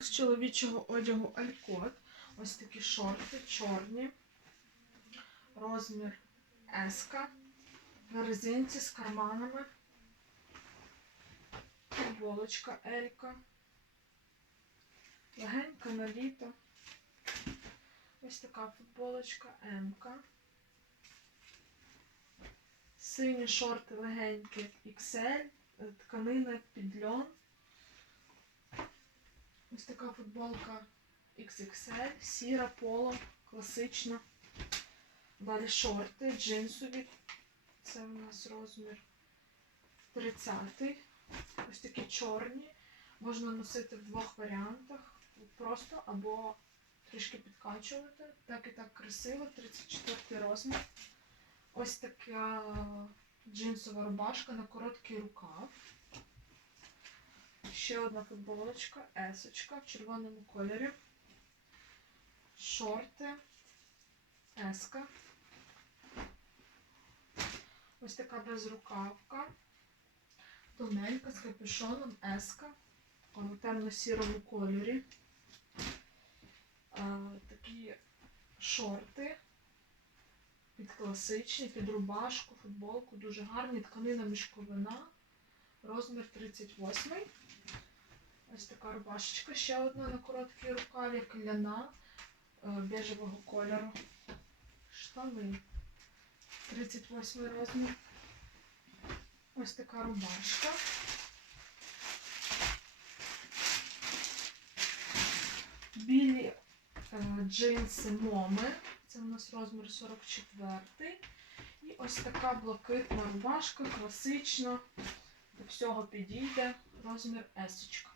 З чоловічого одягу Алькот. Ось такі шорти чорні. Розмір S. На резинці з карманами. Футболочка Елька. Легенька на літо. Ось така футболочка М-ка. Сині шорти легенькі XL, е, тканина під льон. Ось така футболка XXL, сіра поло, класична. Далі шорти, джинсові. Це у нас розмір 30. Ось такі чорні. Можна носити в двох варіантах. Просто або трішки підкачувати. Так і так красиво, 34 розмір. Ось така джинсова рубашка на короткий рукав. Ще одна футболочка, есочка в червоному кольорі. Шорти, еска. Ось така безрукавка. Тоненька з капюшоном, еска. У темно-сірому кольорі. А, такі шорти. Під класичні, під рубашку, футболку. Дуже гарні. Тканина мішковина. Розмір 38. Ось така рубашечка. Ще одна на короткий рукав, як ляна е, кольору. Штани. 38 розмір. Ось така рубашка. Білі е, джинси Моми. Це у нас розмір 44. І ось така блакитна рубашка, класична. До всього підійде розмір есочка.